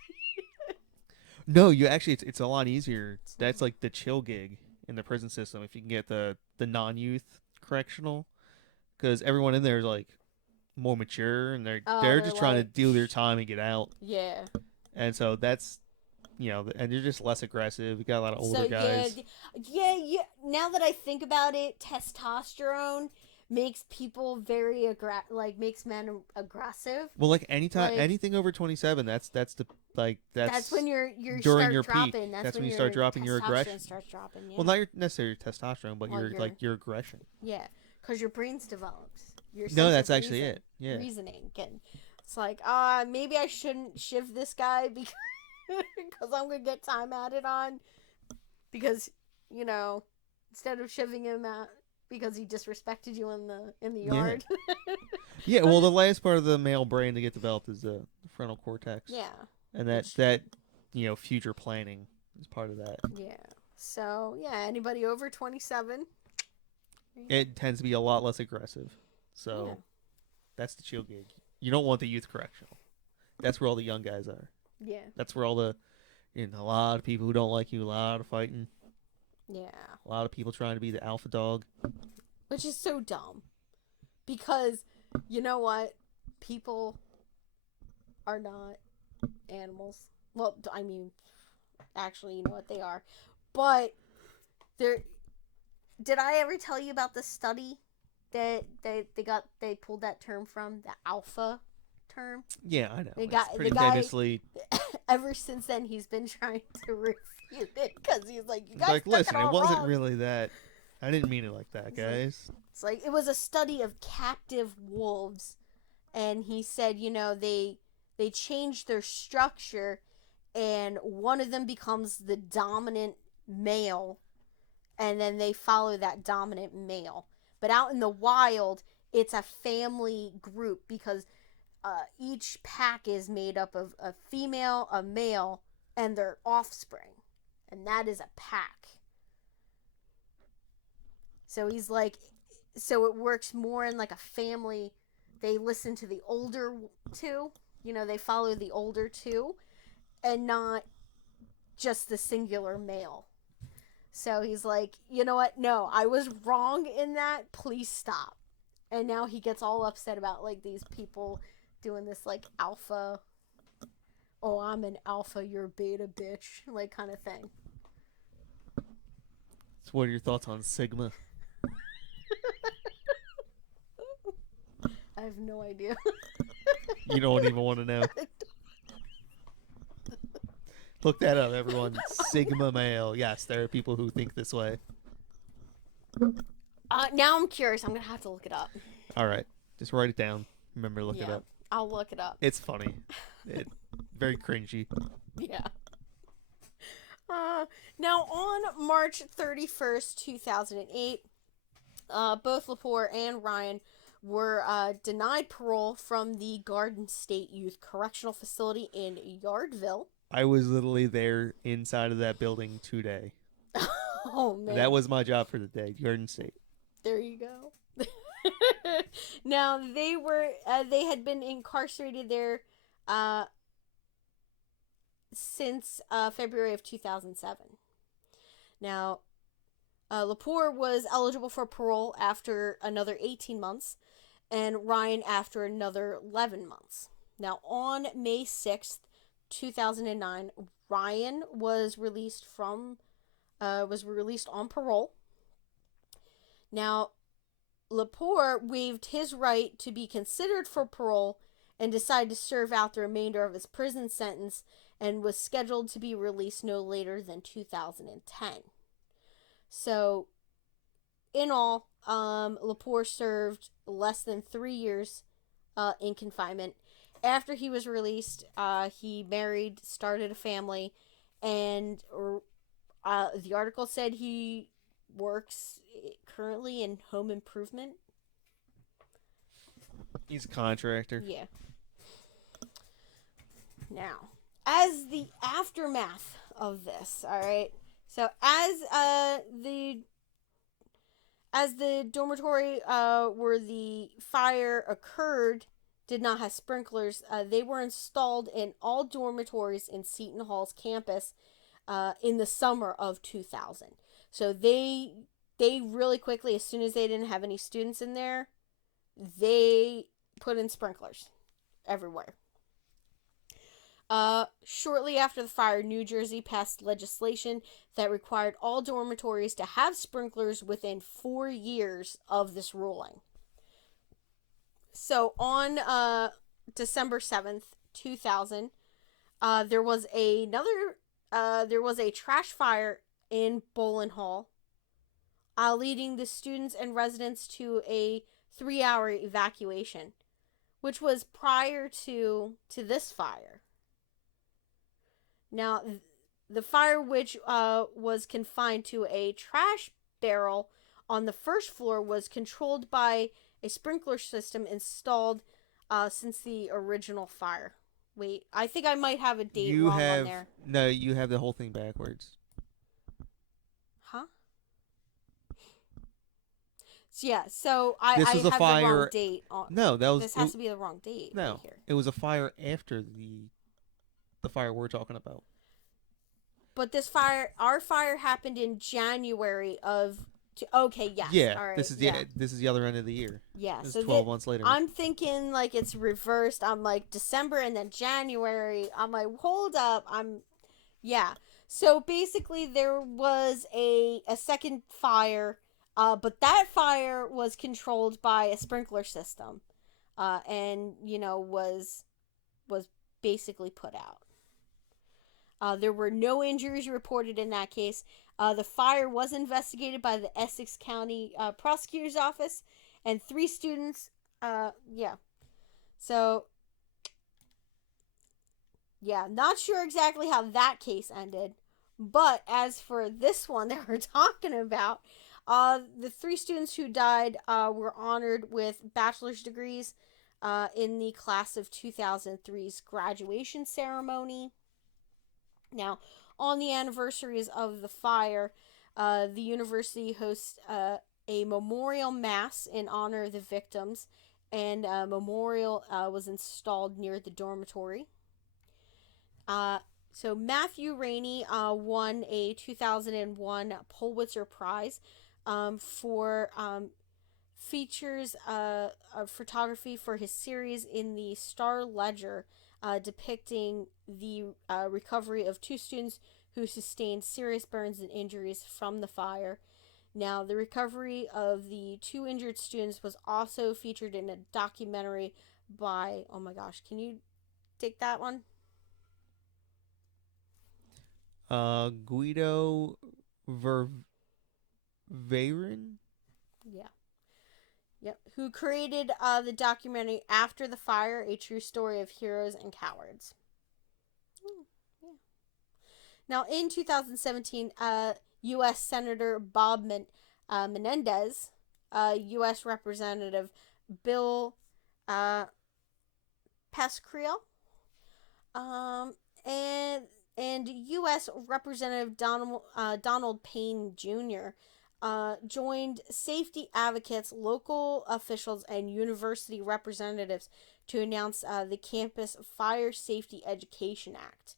No, it's a lot easier. That's like the chill gig in the prison system if you can get the non-youth correctional, because everyone in there is like more mature and they're just trying to do their time and get out. Yeah. And so that's and they're just less aggressive. We got a lot of older guys. Yeah. Now that I think about it, testosterone makes people very makes men aggressive. Well, like anything over 27, that's when you're during start your dropping. peak. That's when you start dropping your aggression. Starts dropping. Yeah. Well, not necessarily your testosterone, but your aggression. Yeah, because your brain's developed. No, that's actually it. Yeah. Reasoning, and it's like, maybe I shouldn't shiv this guy because I'm gonna get time added on, because instead of shivving him out because he disrespected you in the yard. Yeah. Well, the last part of the male brain to get developed is the frontal cortex. Yeah. And that future planning is part of that. Yeah. So anybody over 27. It tends to be a lot less aggressive. So that's the chill gig. You don't want the youth correctional. That's where all the young guys are. Yeah. That's where all the a lot of people who don't like you, a lot of fighting. Yeah. A lot of people trying to be the alpha dog. Which is so dumb. Because, you know what? People are not animals. Well, I mean, actually, you know what they are. But, did I ever tell you about the study that they pulled that term from? The alpha term? Yeah, I know. It's pretty famously. Ever since then, he's been trying to refute it because he's like, you guys listen, it wasn't wrong. Really that. I didn't mean it like that, guys. It's like it was a study of captive wolves, and he said, they changed their structure, and one of them becomes the dominant male, and then they follow that dominant male. But out in the wild, it's a family group because each pack is made up of a female, a male, and their offspring. And that is a pack. So he's like, so it works more in like a family. They listen to the older two. They follow the older two and not just the singular male. So he's like, you know what? No, I was wrong in that. Please stop. And now he gets all upset about like these people doing this like alpha, oh, I'm an alpha, you're a beta, bitch, like kind of thing. So what are your thoughts on Sigma? I have no idea. You don't even want to know. Look that up, everyone. Sigma male. Yes, there are people who think this way. Now I'm curious. I'm going to have to look it up. All right. Just write it down. Remember, look it up. I'll look it up. It's funny. Very cringy. Yeah. Now, on March 31st, 2008, both Lepore and Ryan were denied parole from the Garden State Youth Correctional Facility in Yardville. I was literally there inside of that building today. Oh man. That was my job for the day, Garden State. There you go. Now they had been incarcerated there since February of 2007. Now, Lepore was eligible for parole after another 18 months, and Ryan after another 11 months. Now, on May 6th, 2009, Ryan was released on parole. Now, Lepore waived his right to be considered for parole and decided to serve out the remainder of his prison sentence and was scheduled to be released no later than 2010. So, in all, Lepore served less than 3 years in confinement. After he was released, he married, started a family, and the article said he works currently in home improvement. He's a contractor. Yeah. Now, as the aftermath of this, all right. So as the dormitory where the fire occurred did not have sprinklers, they were installed in all dormitories in Seton Hall's campus in the summer of 2000. So they really quickly, as soon as they didn't have any students in there, they put in sprinklers everywhere. Shortly after the fire, New Jersey passed legislation that required all dormitories to have sprinklers within 4 years of this ruling. So on December 7th, 2000, there was a trash fire in Boland Hall, leading the students and residents to a 3-hour evacuation, which was prior to this fire. Now, the fire, which was confined to a trash barrel on the first floor, was controlled by a sprinkler system installed since the original fire. Wait, I think I might have a date wrong on there. No, you have the whole thing backwards. Huh? So, yeah, so I have the wrong date. This has to be the wrong date. No, right here. It was a fire after the fire we're talking about. But our fire happened in January of. Okay, yes. Yeah, all right, this is the other end of the year. Yeah, this so is 12 months later. I'm thinking like it's reversed. I'm like December and then January. I'm like, hold up. Yeah. So basically, there was a second fire, but that fire was controlled by a sprinkler system, and was basically put out. There were no injuries reported in that case. The fire was investigated by the Essex County Prosecutor's Office, and 3 students, So, not sure exactly how that case ended, but as for this one that we're talking about, the 3 students who died were honored with bachelor's degrees in the class of 2003's graduation ceremony. Now, on the anniversaries of the fire, the university hosts a memorial mass in honor of the victims, and a memorial was installed near the dormitory. So Matthew Rainey won a 2001 Pulitzer Prize for features of photography for his series in the Star Ledger, depicting the recovery of 2 students who sustained serious burns and injuries from the fire. Now, the recovery of the 2 injured students was also featured in a documentary by, oh my gosh, can you take that one? Guido Ververen? Yeah. Yep. Who created the documentary After the Fire, A True Story of Heroes and Cowards. Yeah. Now, in 2017, U.S. Senator Bob Menendez, U.S. Representative Bill Pascrell, and And U.S. Representative Donald Payne Jr. Joined safety advocates, local officials, and university representatives to announce the Campus Fire Safety Education Act.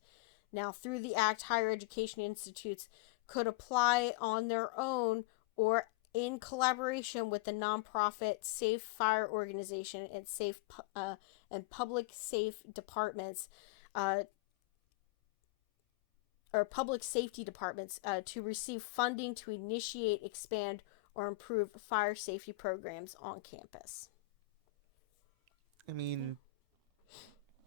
Now, through the act, higher education institutes could apply on their own or in collaboration with the nonprofit Safe Fire Organization and public safe departments, or public safety departments, to receive funding to initiate, expand, or improve fire safety programs on campus. I mean,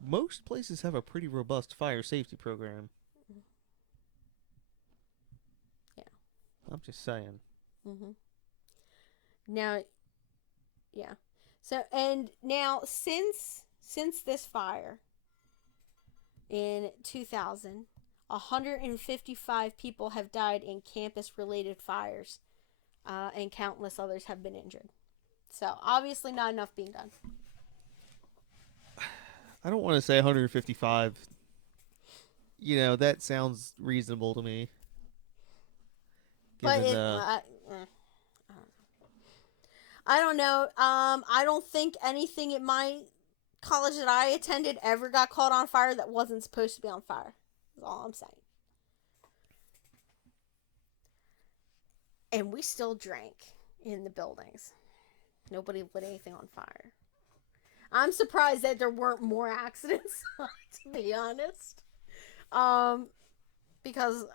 most places have a pretty robust fire safety program. Yeah. I'm just saying. Mm-hmm. Now, yeah. So, and now since this fire in 2000, 155 people have died in campus-related fires, and countless others have been injured. So, obviously not enough being done. I don't want to say 155. You know, that sounds reasonable to me. But I don't know. I don't think anything at my college that I attended ever got caught on fire that wasn't supposed to be on fire. That's all I'm saying. And we still drank in the buildings. Nobody lit anything on fire. I'm surprised that there weren't more accidents, to be honest. Because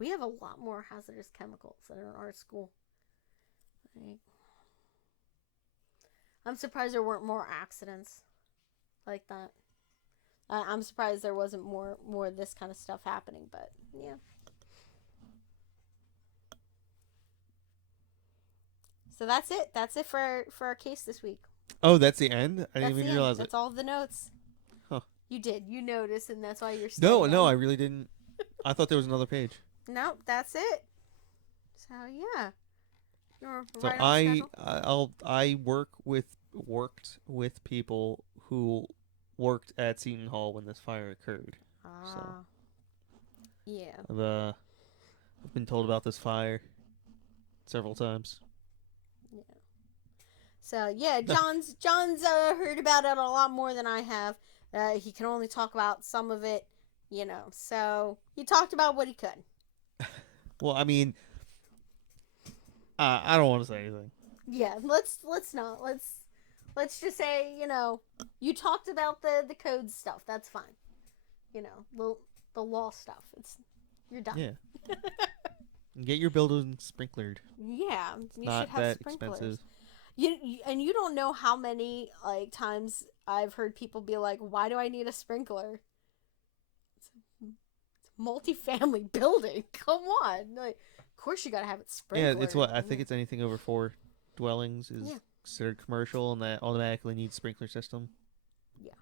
we have a lot more hazardous chemicals in our school. I'm surprised there weren't more accidents like that. I'm surprised there wasn't more of this kind of stuff happening, but yeah. So that's it. That's it for our case this week. Oh, that's the end? I didn't even realize it. That's all the notes. Huh. You did. You noticed, and that's why you're staying. No, I really didn't. I thought there was another page. Nope, that's it. So yeah. So I worked with people who worked at Seton Hall when this fire occurred. So yeah. I've been told about this fire several times. Yeah. So yeah, John's heard about it a lot more than I have. He can only talk about some of it, So he talked about what he could. Well, I mean, I don't want to say anything. Yeah, let's not. Let's just say, you talked about the code stuff. That's fine. The law stuff. You're done. Yeah. Get your building sprinklered. Yeah, it's not should have that sprinklers. expensive. You don't know how many times I've heard people be like, "Why do I need a sprinkler?" It's a multi-family building. Come on, of course you gotta have it sprinkled. Yeah, it's what I think it's anything over 4 dwellings is considered commercial, and that automatically needs sprinkler system. Yeah.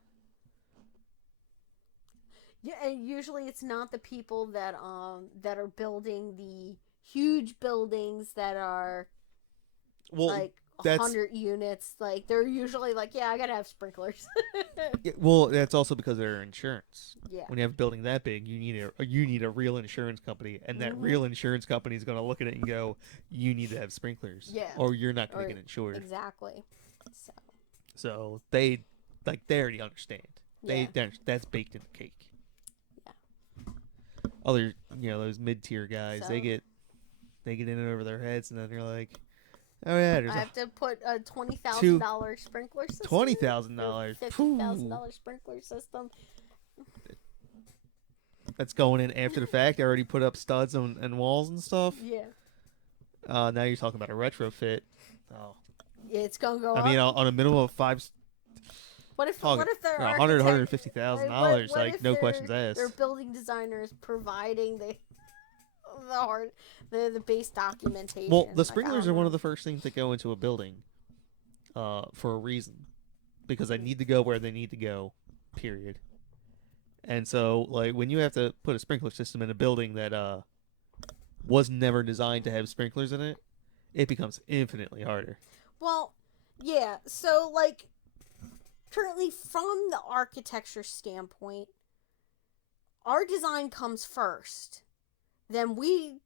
Yeah, and usually it's not the people that are building the huge buildings that are 100 units. They're usually I gotta have sprinklers. Yeah, well, that's also because of their insurance. Yeah. When you have a building that big, you need a real insurance company, and that real insurance company is going to look at it and go, "You need to have sprinklers, or you're not going to get insured." Exactly. So they already understand. That's baked in the cake. Yeah. Other those mid-tier guys, they get in over their heads, and then they're like, "Oh yeah, I have to put a $20,000 sprinkler system. $20,000, $50,000 sprinkler system. That's going in after the fact. I already put up studs and walls and stuff. Yeah. Now you're talking about a retrofit. Oh. Yeah, it's gonna go. I mean, on a minimum of 5. What if they're $150,000? No questions asked. Their building designers providing the base documentation. Well, the sprinklers are one of the first things that go into a building, for a reason, because they need to go where they need to go, period. And so, when you have to put a sprinkler system in a building that was never designed to have sprinklers in it, it becomes infinitely harder. Well, yeah. So, currently, from the architecture standpoint, our design comes first, then we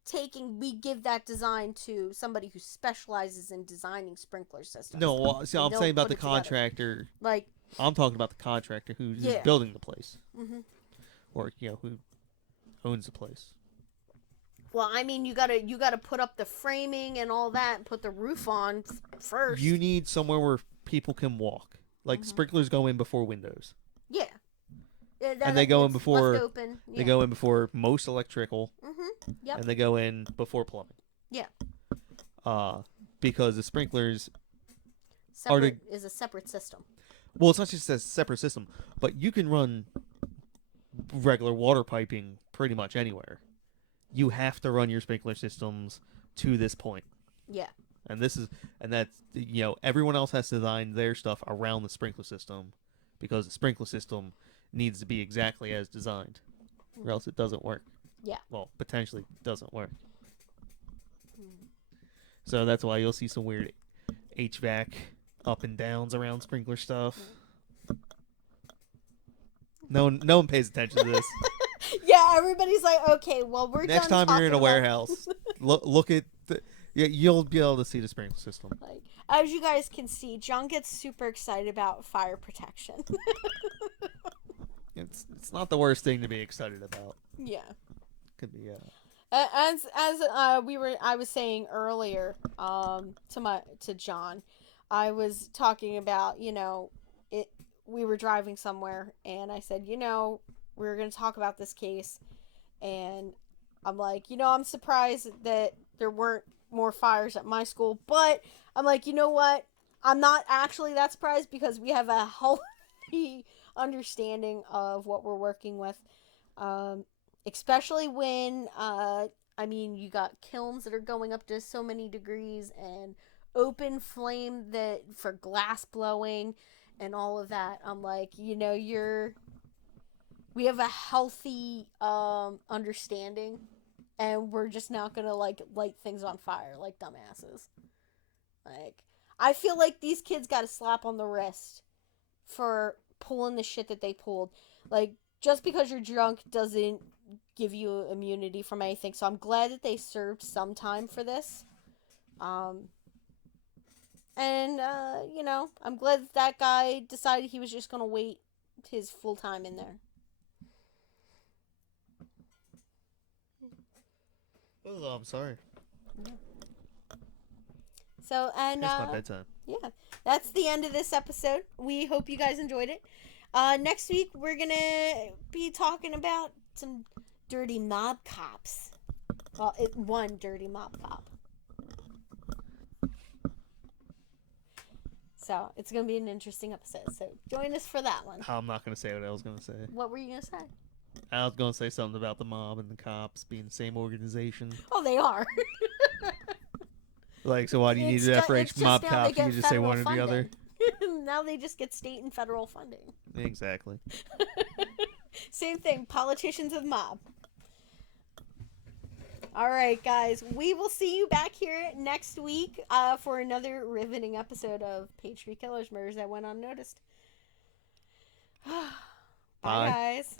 give that design to somebody who specializes in designing sprinkler systems. No, well, see, I'm saying about the contractor. Like, I'm talking about the contractor who's building the place, or who owns the place. Well, I mean, you gotta put up the framing and all that, and put the roof on first. You need somewhere where people can walk. Like sprinklers go in before windows. Yeah. And they go in before open. Yeah. They go in before most electrical. Yep. And they go in before plumbing. Yeah. Because the sprinklers is a separate system. Well, it's not just a separate system, but you can run regular water piping pretty much anywhere. You have to run your sprinkler systems to this point. Yeah. And that's everyone else has to design their stuff around the sprinkler system, because the sprinkler system needs to be exactly as designed, or else it doesn't work. Yeah. Well, potentially doesn't work. So that's why you'll see some weird HVAC up and downs around sprinkler stuff. No one pays attention to this. Yeah, everybody's like, okay, well, we're next done time you're in a about... warehouse, look at you'll be able to see the sprinkler system. Like, as you guys can see, John gets super excited about fire protection. It's not the worst thing to be excited about. Yeah. Could be As I was saying earlier, to John, I was talking about, we were driving somewhere, and I said, we were going to talk about this case, and I'm like, I'm surprised that there weren't more fires at my school, but I'm like, you know what? I'm not actually that surprised, because we have a healthy understanding of what we're working with, especially when, you got kilns that are going up to so many degrees, and open flame that for glass blowing and all of that. I'm like, we have a healthy understanding, and we're just not gonna light things on fire like dumbasses. Like, I feel like these kids got a slap on the wrist for pulling the shit that they pulled. Like, just because you're drunk doesn't give you immunity from anything. So I'm glad that they served some time for this. I'm glad that guy decided he was just gonna wait his full time in there. Oh, I'm sorry. Yeah. So, and it's my bedtime. Yeah, that's the end of this episode. We hope you guys enjoyed it. Next week we're gonna be talking about some dirty mob cops. Well, one dirty mob cop. So it's gonna be an interesting episode. So join us for that one. I'm not gonna say what I was gonna say. What were you gonna say? I was gonna say something about the mob and the cops being the same organization. Oh, they are. Like, so why do you need that for each mob cop? You just say one or the other. Now they just get state and federal funding. Exactly. Same thing. Politicians of mob. All right, guys. We will see you back here next week for another riveting episode of Page 3 Killers, Murders That Went Unnoticed. Bye, guys.